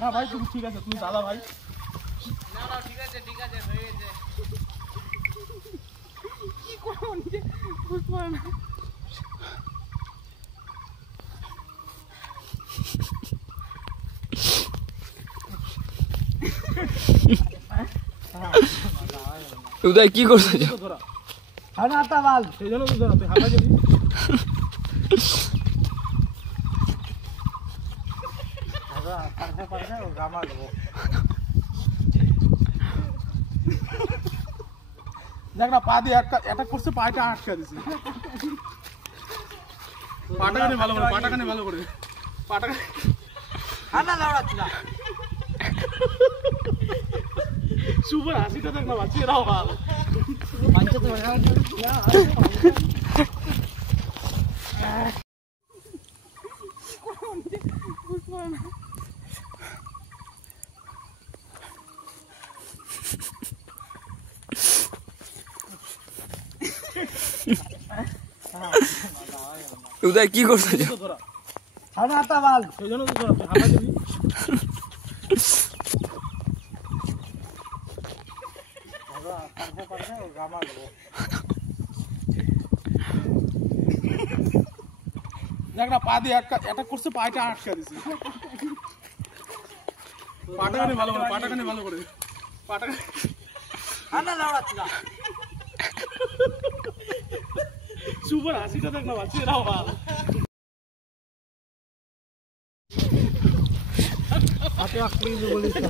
না ভাই তুমি ঠিক আছে, তুমি দাদা ভাই। না না ঠিক আছে হয়ে গেছে। কি করব নিজে বুঝতে পারি না। উদয় কি করছো? খানা আটা বাল সেই জন্য তো ধরা তুই হাঁটা যাবি। দেখ না পা দিয়ে অ্যাটাক করছে, পাটা আটকা দিছে। পাটাকানে ভালো করে, পাটাকানে ভালো করে, পাটাকানে খানা লাউড়াচ্ছি না। সুপার হাসিটা দেখ না, বাঁচিয়ে দাও বাল। পাঁচটা তো উদয় কি করছো? খানা আটা বাল সেই জন্য তো ধরা তুই হাঁটা যাবি। দেখ না পা দিয়ে অ্যাটাক করছে, পাটা আটকা দিছে। পাটাকানে ভালো করে, পাটাকানে ভালো করে, পাটাকানে খানা লাউড়াচ্ছি না। সুপার হাসিটা দেখ না, বাঁচিয়ে দাও বাল। হাতে প্লিজ বলিস না।